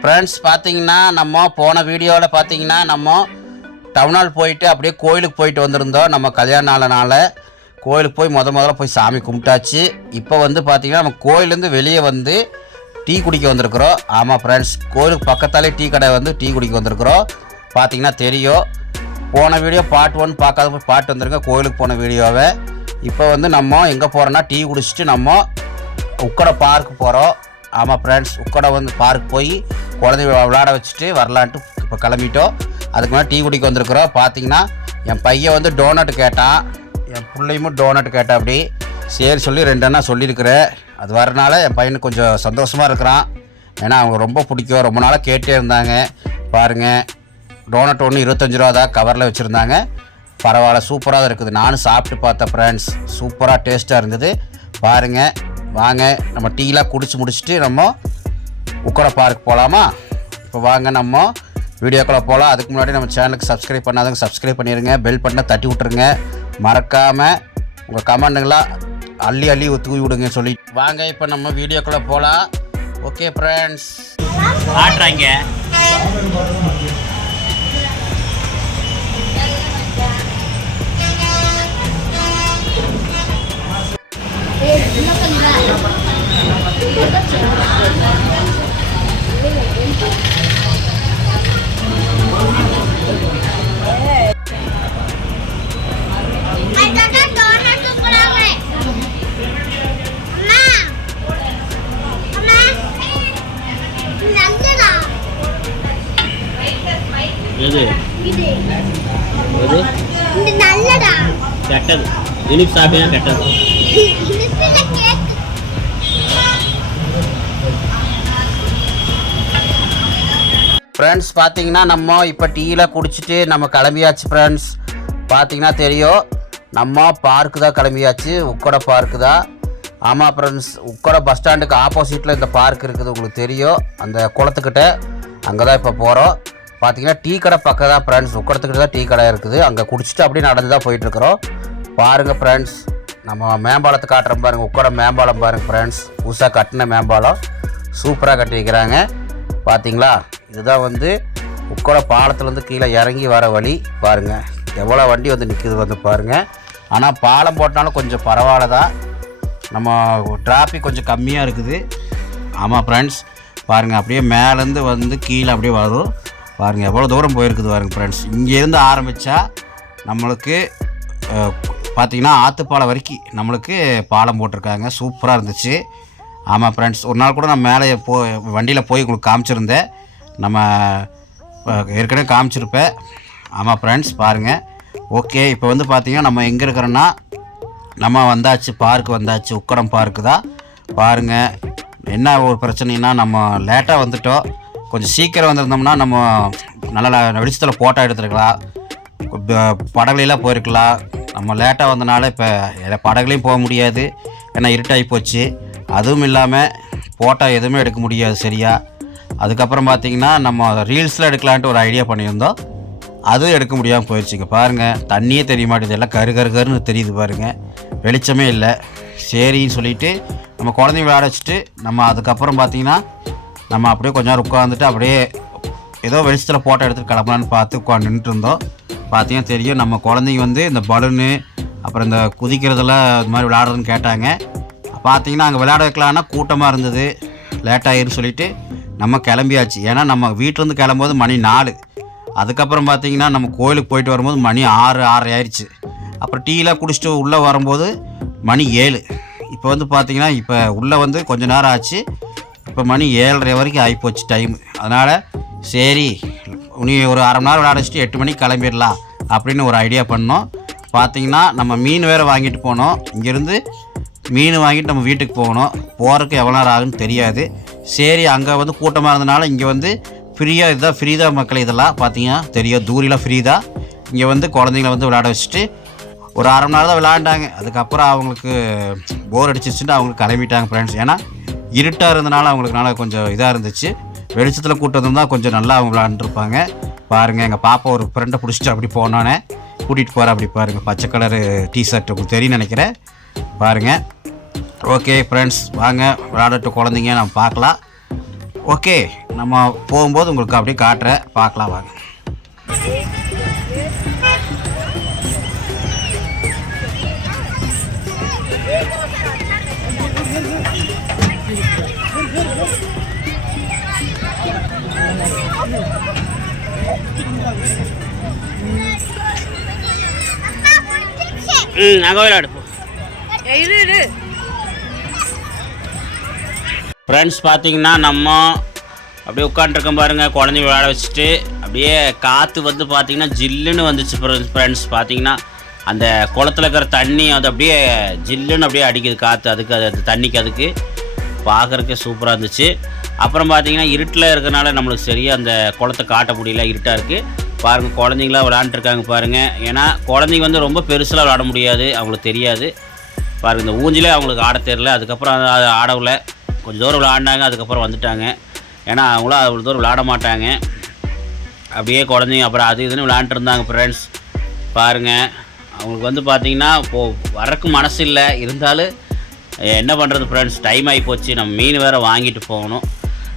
Friends பார்த்தீங்கன்னா நம்ம போன வீடியோவில் பார்த்தீங்கன்னா நம்ம டவுனால் போயிட்டு அப்படியே கோயிலுக்கு போயிட்டு வந்திருந்தோம். நம்ம கல்யாண நாளனால் கோயிலுக்கு போய் முத முதல்ல போய் சாமி கும்பிட்டாச்சு. இப்போ வந்து பார்த்தீங்கன்னா நம்ம கோயிலேருந்து வெளியே வந்து டீ குடிக்க வந்திருக்கிறோம். ஆமாம் ஃப்ரெண்ட்ஸ் கோயிலுக்கு பக்கத்தாலே டீ கடை வந்து டீ குடிக்க வந்திருக்கிறோம். பார்த்தீங்கன்னா தெரியும். போன வீடியோ பார்ட் ஒன் பார்க்காத பாட்டு வந்துருங்க. கோயிலுக்கு போன வீடியோவை. இப்போ வந்து நம்ம எங்கே போகிறோன்னா டீ குடிச்சிட்டு நம்ம உக்கடை பார்க் போகிறோம் ஆமாம் ஃப்ரெண்ட்ஸ் உக்கடை வந்து பார்க் போய் குழந்தைய விளாட வச்சுட்டு வரலான்ட்டு இப்போ கிளம்பிட்டோம். அதுக்கு முன்னாடி டீ குடிக்க வந்திருக்கிறோம். பார்த்தீங்கன்னா என் பையன் வந்து டோனட் கேட்டான். என் பிள்ளையும் டோனட் கேட்டான் அப்படி. சரி சொல்லி ரெண்டு அண்ணா சொல்லியிருக்கிறேன் அது வரனால என் பையனுக்கு கொஞ்சம் சந்தோஷமாக இருக்கிறான். ஏன்னா அவங்க ரொம்ப பிடிக்கும். ரொம்ப நாளாக கேட்டே இருந்தாங்க. பாருங்கள் டோனட் ஒன்று இருபத்தஞ்சி ரூபா தான் கவரில் வச்சுருந்தாங்க. பரவாயில்ல சூப்பராக தான் இருக்குது. நானும் சாப்பிட்டு பார்த்தேன் ஃப்ரெண்ட்ஸ் சூப்பராக டேஸ்ட்டாக இருந்தது. பாருங்கள் வாங்க நம்ம டீலாம் குடிச்சு முடிச்சுட்டு நம்ம உக்கடை பார்க் போகலாமா இப்போ வாங்க நம்ம வீடியோக்குள்ளே போகலாம் அதுக்கு முன்னாடி நம்ம சேனலுக்கு சப்ஸ்கிரைப் பண்ணாதவங்க சப்ஸ்கிரைப் பண்ணிடுங்க பெல் பட்டனை தட்டி விட்ருங்க மறக்காமல் உங்கள் கமெண்ட்டுங்களா அள்ளி அள்ளி தூவி விடுங்க சொல்லி. வாங்க இப்போ நம்ம வீடியோக்குள்ளே போகலாம் ஓகே ஃப்ரெண்ட்ஸ் ஆட்டுறாங்க எது எது நல்லடா கெட்டது. இனிப்பு சாப்பிட்டா கெட்டது. ஃப்ரெண்ட்ஸ் பார்த்தீங்கன்னா நம்ம இப்போ டீயில் குடிச்சிட்டு நம்ம கிளம்பியாச்சு ஃப்ரெண்ட்ஸ் பார்த்தீங்கன்னா தெரியும் நம்ம பார்க்கு தான் கிளம்பியாச்சு உக்கடை பார்க்கு தான். ஆமாம் ஃப்ரெண்ட்ஸ் உக்கடை பஸ் ஸ்டாண்டுக்கு ஆப்போசிட்டில் இந்த பார்க் இருக்குது உங்களுக்கு தெரியும். அந்த குளத்துக்கிட்ட அங்கே தான் இப்போ போகிறோம் பார்த்தீங்கன்னா டீ கடை பக்கம் தான் ஃப்ரெண்ட்ஸ் உக்கடத்துக்கிட்ட தான் டீ கடை இருக்குது. அங்கே குடிச்சிட்டு அப்படியே நடந்து தான் போயிட்டுருக்குறோம். பாருங்கள் ஃப்ரெண்ட்ஸ் நம்ம மேம்பாலத்தை காட்டுறோம் பாருங்கள் உக்கடை மேம்பாலம் பாருங்கள் ஃப்ரெண்ட்ஸ் புதுசாக கட்டின மேம்பாலம். சூப்பராக கட்டி வைக்கிறாங்க பார்த்தீங்களா இதுதான் வந்து உக்கோட பாலத்துலேருந்து கீழே இறங்கி வர வழி. பாருங்கள் எவ்வளோ வண்டி வந்து நிற்குது வந்து பாருங்கள் ஆனால் பாலம் போட்டாலும் கொஞ்சம் பரவாயில்ல தான் நம்ம டிராஃபிக் கொஞ்சம் கம்மியாக இருக்குது. ஆமாம் ஃப்ரெண்ட்ஸ் பாருங்கள் அப்படியே மேலேருந்து வந்து கீழே அப்படியே வரும். பாருங்கள் எவ்வளோ தூரம் போயிருக்குது பாருங்கள் ஃப்ரெண்ட்ஸ் இங்கேருந்து ஆரம்பித்தா நம்மளுக்கு பார்த்திங்கன்னா பார்த்தீங்கன்னா ஆற்றுப்பாலம் வரைக்கும் நம்மளுக்கு பாலம் போட்டிருக்காங்க. சூப்பராக இருந்துச்சு. ஆமாம் ஃப்ரெண்ட்ஸ் ஒரு நாள் கூட நான் மேலே போ வண்டியில் போய் உங்களுக்கு காமிச்சிருந்தேன். நம்ம ஏற்கனவே காமிச்சிருப்பேன். ஆமாம் ஃப்ரெண்ட்ஸ் பாருங்கள் ஓகே இப்போ வந்து பார்த்திங்கன்னா நம்ம எங்கே இருக்கிறோன்னா நம்ம வந்தாச்சு பார்க் வந்தாச்சு உக்கடம் பார்க்கு தான். பாருங்கள் என்ன ஒரு பிரச்சனைனா நம்ம லேட்டாக வந்துட்டோம். கொஞ்சம் சீக்கிரம் வந்திருந்தோம்னா நம்ம நல்லா வெளிச்சத்தில் ஃபோட்டோ எடுத்துருக்கலாம். படகுலாம் படகுலையெல்லாம் போயிருக்கலாம். நம்ம லேட்டாக வந்தனால இப்போ படகுலையும் போக முடியாது. ஏன்னா இருட்டாகி போச்சு. அதுவும் இல்லாமல் ஃபோட்டோ எதுவுமே எடுக்க முடியாது சரியா. அதுக்கப்புறம் பார்த்தீங்கன்னா நம்ம ரீல்ஸில் எடுக்கலான்ட்டு ஒரு ஐடியா பண்ணியிருந்தோம். அதுவும் எடுக்க முடியாமல் போயிடுச்சுங்க பாருங்கள் தண்ணியே தெரிய மாட்டேது எல்லாம் கரு கரு கருன்னு தெரியுது பாருங்கள் வெளிச்சமே இல்லை. சரின்னு சொல்லிட்டு நம்ம குழந்தைங்க விளையாட வச்சுட்டு நம்ம அதுக்கப்புறம் பார்த்தீங்கன்னா நம்ம அப்படியே கொஞ்ச நேரம் உட்காந்துட்டு அப்படியே ஏதோ வெளிச்சத்தில் ஃபோட்டோ எடுத்துகிட்டு கிளம்பலான்னு பார்த்து உட்காந்து நின்றுட்டு இருந்தோம் பார்த்தீங்கன்னா தெரியும் நம்ம குழந்தைங்க வந்து இந்த பலூனு அப்புறம் இந்த குதிக்கிறதெல்லாம் இது மாதிரி விளையாடுறதுன்னு கேட்டாங்க. பார்த்தீங்கன்னா அங்கே விளையாட வைக்கலான்னா கூட்டமாக இருந்தது. லேட்டாகிருன்னு சொல்லிவிட்டு சொல்லிட்டு நம்ம கிளம்பியாச்சு. ஏன்னா நம்ம வீட்டிலேருந்து கிளம்பும்போது மணி நாலு. அதுக்கப்புறம் பார்த்தீங்கன்னா நம்ம கோயிலுக்கு போயிட்டு வரும்போது மணி ஆறு ஆறரை ஆயிடுச்சு அப்புறம் டீலாம் குடிச்சிட்டு உள்ளே வரும்போது மணி ஏழு. இப்போ வந்து பார்த்திங்கன்னா இப்போ உள்ளே வந்து கொஞ்ச நேரம் ஆச்சு. இப்போ மணி ஏழரை வரைக்கும் ஆகிப்போச்சு டைம் அதனால் சரி நீ ஒரு அரை மணி நேரம் விளையாடிச்சிட்டு எட்டு மணிக்கு கிளம்பிடலாம் அப்படின்னு ஒரு ஐடியா பண்ணோம். பார்த்திங்கன்னா நம்ம மீன் வேறு வாங்கிட்டு போனோம். இங்கேருந்து மீன் வாங்கிட்டு நம்ம வீட்டுக்கு போகணும். போகிறதுக்கு எவ்வளோ நேரம் ஆகுன்னு தெரியாது. சரி அங்கே வந்து கூட்டமாக இருந்தனால இங்கே வந்து ஃப்ரீயாக இதுதான் ஃப்ரீ தான் மக்கள் இதெல்லாம். பார்த்தீங்கன்னா தெரியும். தூரிலாம் ஃப்ரீ தான். இங்கே வந்து குழந்தைங்கள வந்து விளையாட வச்சுட்டு ஒரு அரை மணி நேரம் தான் விளையாண்டாங்க. அதுக்கப்புறம் அவங்களுக்கு போர் அடிச்சிச்சுட்டு அவங்களுக்கு கிளம்பிட்டாங்க ஃப்ரெண்ட்ஸ் ஏன்னா இருட்டாக இருந்தனால அவங்களுக்குனால கொஞ்சம் இதாக இருந்துச்சு. வெளிச்சத்தில் கூட்டம் தான் கொஞ்சம் நல்லா அவங்க விளாண்டுருப்பாங்க பாருங்கள் எங்கள் பாப்பா ஒரு ஃப்ரெண்டை பிடிச்சிட்டு அப்படி போனோன்னே கூட்டிகிட்டு போகிறேன் அப்படி பாருங்கள் பச்சை கலரு டிஷர்ட் உங்களுக்கு தெரியும் நினைக்கிறேன். பாருங்கள் ஓகே ஃப்ரெண்ட்ஸ் வாங்க விளையாடட்டு குழந்தைங்க நம்ம பார்க்கலாம். ஓகே நம்ம போகும்போது உங்களுக்கு அப்படியே காட்டுறேன். பார்க்கலாம் வாங்க. ம் இரு இரு ஃப்ரெண்ட்ஸ் பார்த்தீங்கன்னா நம்ம அப்படியே உட்காந்துருக்கோம் பாருங்க குழந்தைங்க விளையாட வச்சுட்டு அப்படியே காற்று வந்து பார்த்தீங்கன்னா ஜில்லுன்னு வந்துச்சு ஃப்ரெண்ட்ஸ் பார்த்தீங்கன்னா அந்த குளத்துல இருக்கிற தண்ணி அது அப்படியே ஜில்லுன்னு அப்படியே அடிக்குது காற்று அதுக்கு அது அது தண்ணிக்கு அதுக்கு பார்க்குறக்கே சூப்பராக இருந்துச்சு அப்புறம் பார்த்தீங்கன்னா இருட்டில் இருக்கிறனால நம்மளுக்கு சரியாக அந்த குளத்தை காட்ட முடியல இருட்டாக இருக்குது பாருங்கள் குழந்தைங்களாம் விளாண்டுருக்காங்க பாருங்கள் ஏன்னா குழந்தைங்க வந்து ரொம்ப பெருசாக விளாட முடியாது அவங்களுக்கு தெரியாது. பாருங்கள் இந்த ஊஞ்சிலே அவங்களுக்கு ஆட தெரில அதுக்கப்புறம் அது- ஆடவில்லை கொஞ்சம் தூரம் விளாண்டாங்க அதுக்கப்புறம் வந்துட்டாங்க. ஏன்னா அவங்களும் அவ்வளோ தூரம் விளாட மாட்டாங்க. அப்படியே குழந்தைங்க அப்புறம் அது இதுன்னு விளாண்டுருந்தாங்க ஃப்ரெண்ட்ஸ் பாருங்கள் அவங்களுக்கு வந்து பார்த்திங்கன்னா இப்போது வரக்கு மனசு இல்லை. இருந்தாலும் என்ன பண்ணுறது ஃப்ரெண்ட்ஸ் டைம் ஆகி போச்சு. நம்ம மீன் வேறு வாங்கிட்டு போகணும்.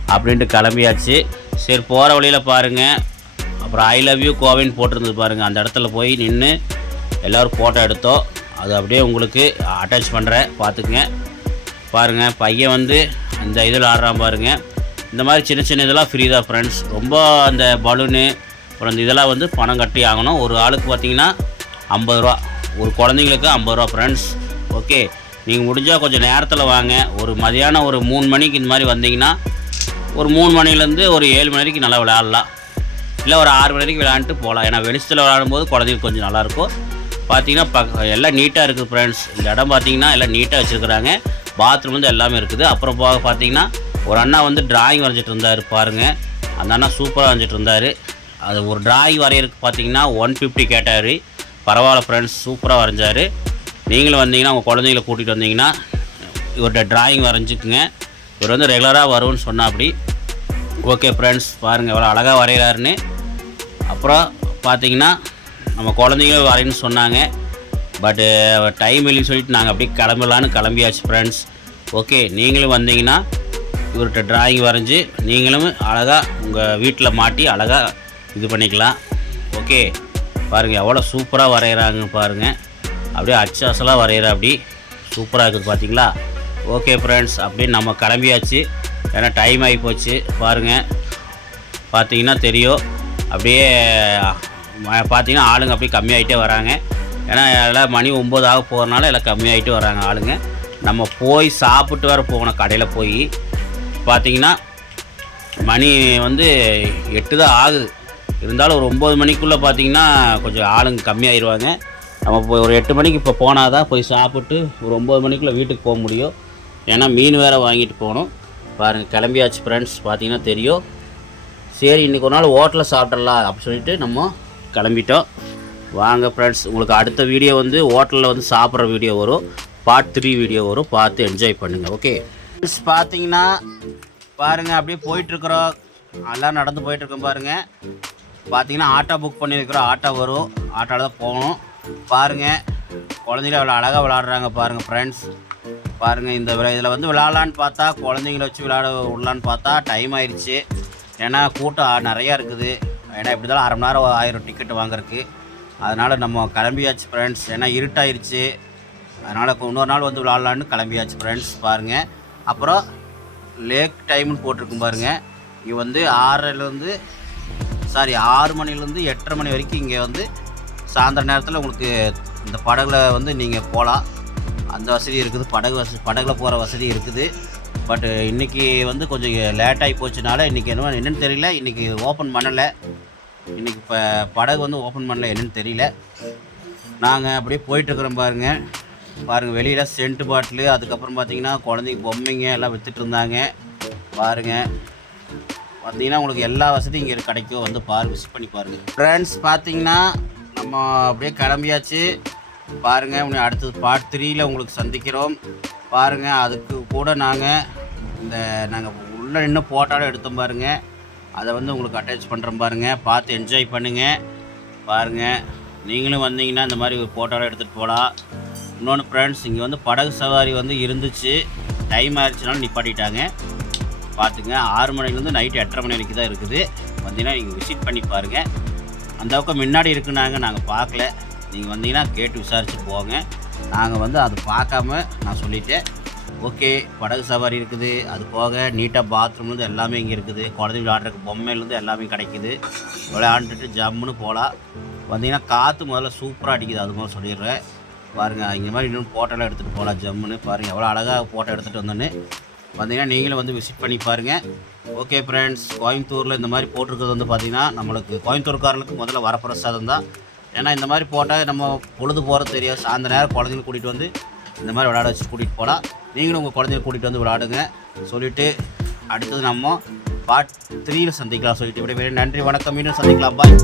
அப்படின்ட்டு கிளம்பியாச்சு. சரி போகிற வழியில் பாருங்கள் அப்புறம் ஐ லவ் யூ கோவின்னு போட்டிருந்தது பாருங்கள் அந்த இடத்துல போய் நின்று எல்லோரும் ஃபோட்டோ எடுத்தோம். அது அப்படியே உங்களுக்கு அட்டாச் பண்ணுறேன் பார்த்துக்குங்க. பாருங்கள் பையன் வந்து அந்த இதில் ஆடுறான் பாருங்கள் இந்த மாதிரி சின்ன சின்ன இதெல்லாம் ஃப்ரீ தான் ஃப்ரெண்ட்ஸ் ரொம்ப அந்த பலூனு அப்புறம் இந்த இதெல்லாம் வந்து பணம் கட்டி ஆகணும். ஒரு ஆளுக்கு பார்த்தீங்கன்னா ஐம்பது ரூபா. ஒரு குழந்தைங்களுக்கு ஐம்பது ரூபா ஃப்ரெண்ட்ஸ் ஓகே நீங்கள் முடிஞ்சால் கொஞ்சம் நேரத்தில் வாங்க. ஒரு மதியானம் ஒரு மூணு மணிக்கு இந்த மாதிரி வந்தீங்கன்னா ஒரு மூணு மணிலேருந்து ஒரு ஏழு மணி வரைக்கும் நல்லா விளையாடலாம். இல்லை ஒரு ஆறு மணி வரைக்கும் விளையாண்டுட்டு போகலாம். ஏன்னா வெளிச்சத்தில் விளையாடும்போது குழந்தைங்களுக்கு கொஞ்சம் நல்லாயிருக்கும். பார்த்தீங்கன்னா ப எல்லாம் நீட்டாக இருக்குது ஃப்ரெண்ட்ஸ் இந்த இடம் பார்த்தீங்கன்னா எல்லாம் நீட்டாக வச்சுருக்குறாங்க. பாத்ரூம் வந்து எல்லாமே இருக்குது. அப்புறம் போக பார்த்தீங்கன்னா ஒரு அண்ணா வந்து டிராயிங் வரைஞ்சிட்டு இருந்தார் பாருங்கள் அந்த அண்ணா சூப்பராக வரைஞ்சிட்டு இருந்தார். அது ஒரு டிராயிங் வரையிறதுக்கு பார்த்தீங்கன்னா ஒன் ஃபிஃப்டி கேட்டார். பரவாயில்ல ஃப்ரெண்ட்ஸ் சூப்பராக வரைஞ்சார். நீங்களும் வந்தீங்கன்னா உங்கள் குழந்தைங்கள கூட்டிகிட்டு வந்தீங்கன்னா இவர்கிட்ட டிராயிங் வரைஞ்சிக்குங்க. இவர் வந்து ரெகுலராக வரும்னு சொன்னா அப்படி ஓகே ஃப்ரெண்ட்ஸ் பாருங்கள் எவ்வளோ அழகாக வரைகிறாருன்னு. அப்புறம் பார்த்தீங்கன்னா நம்ம குழந்தைங்களும் வரேன்னு சொன்னாங்க. பட்டு டைம் இல்லைன்னு சொல்லிட்டு நாங்கள் அப்படியே கிளம்பலான்னு கிளம்பியாச்சு ஃப்ரெண்ட்ஸ் ஓகே நீங்களும் வந்தீங்கன்னா இவர்கிட்ட டிராயிங் வரைஞ்சி நீங்களும் அழகாக உங்கள் வீட்டில் மாட்டி அழகாக இது பண்ணிக்கலாம். ஓகே பாருங்கள் எவ்வளோ சூப்பராக வரைகிறாங்க பாருங்கள் அப்படியே அச்சாசலாக வரைகிற அப்படி சூப்பராக இருக்குது பார்த்தீங்களா ஓகே ஃப்ரெண்ட்ஸ் அப்படியே நம்ம கிளம்பியாச்சு. ஏன்னா டைம் ஆகி போச்சு பாருங்கள் பார்த்தீங்கன்னா தெரியும். அப்படியே பார்த்தீங்கன்னா ஆளுங்க அப்படியே கம்மியாயிட்டே வராங்க. ஏன்னா எல்லாம் மணி ஒம்பது ஆக போகிறனால எல்லாம் கம்மியாகிட்டு வராங்க ஆளுங்க. நம்ம போய் சாப்பிட்டு வேறு போகணும் கடையில் போய். பார்த்தீங்கன்னா மணி வந்து எட்டு தான் ஆகுது. இருந்தாலும் ஒரு ஒம்பது மணிக்குள்ளே பார்த்தீங்கன்னா கொஞ்சம் ஆளுங்க கம்மியாயிடுவாங்க நம்ம போய் ஒரு எட்டு மணிக்கு இப்போ போனால் தான் போய் சாப்பிட்டு ஒரு ஒம்பது மணிக்குள்ளே வீட்டுக்கு போக முடியும். ஏன்னா மீன் வேறு வாங்கிட்டு போகணும். பாருங்கள் கிளம்பியாச்சு ஃப்ரெண்ட்ஸ் பார்த்தீங்கன்னா தெரியும். சரி இன்றைக்கி ஒரு நாள் ஹோட்டலில் சாப்பிட்றலாம் அப்படின்னு சொல்லிட்டு நம்ம கிளம்பிட்டோம். வாங்க ஃப்ரெண்ட்ஸ் உங்களுக்கு அடுத்த வீடியோ வந்து ஹோட்டலில் வந்து சாப்பிட்ற வீடியோ வரும். பார்ட் த்ரீ வீடியோ வரும். பார்த்து என்ஜாய் பண்ணுங்கள் ஓகே ஃப்ரெண்ட்ஸ் பார்த்தீங்கன்னா பாருங்கள் அப்படியே போயிட்டுருக்குறோம். எல்லாம் நடந்து போயிட்டுருக்கோம் பாருங்கள் பார்த்தீங்கன்னா ஆட்டோ புக் பண்ணியிருக்கிறோம். ஆட்டோ வரும். ஆட்டோவில் தான் போகணும். பாருங்கள் குழந்தைங்க அவ்வளோ அழகாக விளாடுறாங்க பாருங்கள் ஃப்ரெண்ட்ஸ் பாருங்கள் இந்த இதில் வந்து விளாட்லான்னு பார்த்தா குழந்தைங்கள வச்சு விளாட விடலான்னு பார்த்தா டைம் ஆயிடுச்சு. ஏன்னா கூட்டம் நிறையா இருக்குது. ஏன்னா இப்படி தான் அரை மணி நேரம் ஆயிரம் டிக்கெட் வாங்குறதுக்கு. அதனால் நம்ம கிளம்பியாச்சு ஃப்ரெண்ட்ஸ் ஏன்னா இருட்டாயிருச்சு. அதனால் இன்னொரு நாள் வந்து விளாட்லான்னு கிளம்பியாச்சு ஃப்ரெண்ட்ஸ் பாருங்கள் அப்புறம் லேக் டைம்னு போட்டிருக்கும் பாருங்கள் இங்கே வந்து ஆறரைலேருந்து சாரி ஆறு மணிலேருந்து எட்டரை மணி வரைக்கும் இங்கே வந்து சாயந்தர நேரத்தில் உங்களுக்கு இந்த படகுல வந்து நீங்கள் போகலாம் அந்த வசதி இருக்குது. படகு வசதி படகுல போகிற வசதி இருக்குது. பட் uh, இன்றைக்கி வந்து கொஞ்சம் uh, லேட் ஆகி போச்சுனால இன்றைக்கி என்ன என்னென்னு தெரியல. இன்றைக்கி ஓப்பன் பண்ணலை. இன்றைக்கி இப்போ படகு வந்து ஓப்பன் பண்ணல என்னென்னு தெரியல. நாங்கள் அப்படியே போயிட்டுருக்குறோம் பாருங்கள் பாருங்கள் வெளியில் சென்ட் பாட்டிலு அதுக்கப்புறம் பார்த்தீங்கன்னா குழந்தைங்க பொம்மைங்க எல்லாம் வித்துட்டு இருந்தாங்க. பாருங்கள் பார்த்தீங்கன்னா உங்களுக்கு எல்லா வசதியும் இங்கே கிடைக்கும் வந்து பாரு விசிட் பண்ணி பாருங்கள் ஃப்ரெண்ட்ஸ் பார்த்தீங்கன்னா நம்ம அப்படியே கிளம்பியாச்சு. பாருங்கள் உன்னை அடுத்தது பார்ட் த்ரீயில் உங்களுக்கு சந்திக்கிறோம். பாருங்கள் அதுக்கு கூட நாங்கள் இந்த நாங்கள் உள்ளே நின்று ஃபோட்டோலாம் எடுத்தோம் பாருங்கள் அதை வந்து உங்களுக்கு அட்டாச் பண்ணுறோம் பாருங்கள் பார்த்து என்ஜாய் பண்ணுங்கள் பாருங்கள் நீங்களும் வந்தீங்கன்னா இந்த மாதிரி ஒரு ஃபோட்டோலாம் எடுத்துகிட்டு போகலாம் இன்னொன்று ஃப்ரெண்ட்ஸ் இங்கே வந்து படகு சவாரி வந்து இருந்துச்சு. டைம் ஆயிடுச்சுனாலும் நிப்பாட்டிட்டாங்க. பார்த்துங்க. ஆறு மணிலேருந்து நைட்டு எட்டரை மணி வரைக்கும் தான் இருக்குது. வந்தீங்கன்னா நீங்கள் விசிட் பண்ணி பாருங்கள் அந்த பக்கம் முன்னாடி இருக்குனாங்க நாங்கள் பார்க்கல. நீங்கள் வந்தீங்கன்னா கேட்டு விசாரித்து போங்க. நாங்கள் வந்து அது பார்க்காம நான் சொல்லிட்டேன். ஓகே படகு சவாரி இருக்குது. அது போக நீட்டாக பாத்ரூம்லேருந்து எல்லாமே இங்கே இருக்குது. குழந்தை விளையாடுறதுக்கு பொம்மையிலேருந்து எல்லாமே கிடைக்குது. விளையாண்டுட்டு ஜம்முன்னு போகலாம் வந்தீங்கன்னா காற்று முதல்ல சூப்பராக அடிக்குது. அது மாதிரி சொல்லிடுறேன். பாருங்கள் இங்கே மாதிரி இன்னும் ஃபோட்டோலாம் எடுத்துகிட்டு போகலாம் ஜம்முன்னு. பாருங்கள் எவ்வளோ அழகாக ஃபோட்டோ எடுத்துகிட்டு வந்தோன்னு. வந்தீங்கன்னா நீங்களும் வந்து விசிட் பண்ணி பாருங்கள் ஓகே ஃப்ரெண்ட்ஸ் கோயம்புத்தூரில் இந்த மாதிரி போட்டிருக்கிறது வந்து பார்த்திங்கன்னா நம்மளுக்கு கோயம்புத்தூர்காரனுக்கு முதல்ல வரப்பிரசாதம் தான். ஏன்னா இந்த மாதிரி போட்டால் நம்ம பொழுது போகிறது தெரியாது. அந்த நேரம் குழந்தைங்களை கூட்டிகிட்டு வந்து இந்த மாதிரி விளையாட வச்சு கூட்டிகிட்டு போகலாம். நீங்களும் உங்கள் குழந்தைய கூட்டிகிட்டு வந்து விளையாடுங்க. சொல்லிவிட்டு அடுத்தது நம்ம பார்ட் த்ரீயில் சந்திக்கலாம் சொல்லிட்டு. விடைபெறுகிறேன். நன்றி வணக்கம். மீண்டும் சந்திக்கலாம். பாய்